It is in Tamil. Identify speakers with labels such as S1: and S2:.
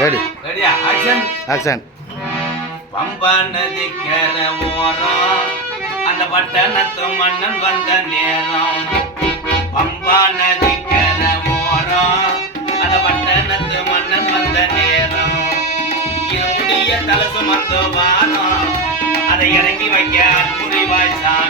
S1: ரெடி
S2: ரெடியா ஆக்ஷன்
S1: ஆக்ஷன்
S2: பம்பா நதி கேர ஓரம் அந்த பட்டணத்து மன்னன் வந்த நேரம். பம்பா நதி கேர ஓரம் அந்த பட்டணத்து மன்னன் வந்த நேரம். இருமுடிய தலை சுமந்து வானம் அதை இறங்கி வைக்க அன்புரிவாய் சாமி.